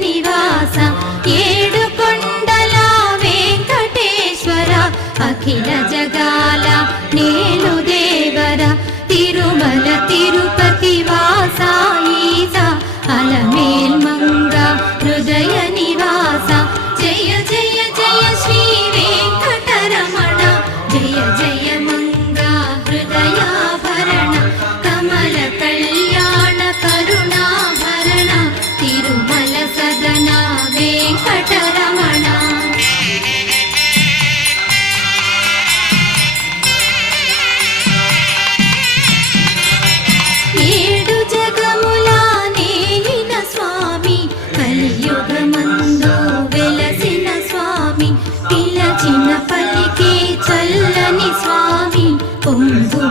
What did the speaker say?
నివాస ఏడుకొండల వెంకటేశ్వర అఖిల జగాల నేలు దేవర తిరుమల తిరుపతి వాస ఈస అలమేల్ మంగ హృదయ నివాస జయ జయ జయ శ్రీ వెంకటరమణ జయ జయ మంగ హృదయాభరణ కమల కళ్యాణ కరుణాభరణ తిరుమల సదన వెంకటరమణ ఏడు జగముల నేలిన స్వామి కలియుగమందు వెలసిన స్వామి పిలచిన పలికే చల్లని స్వామి పొంగు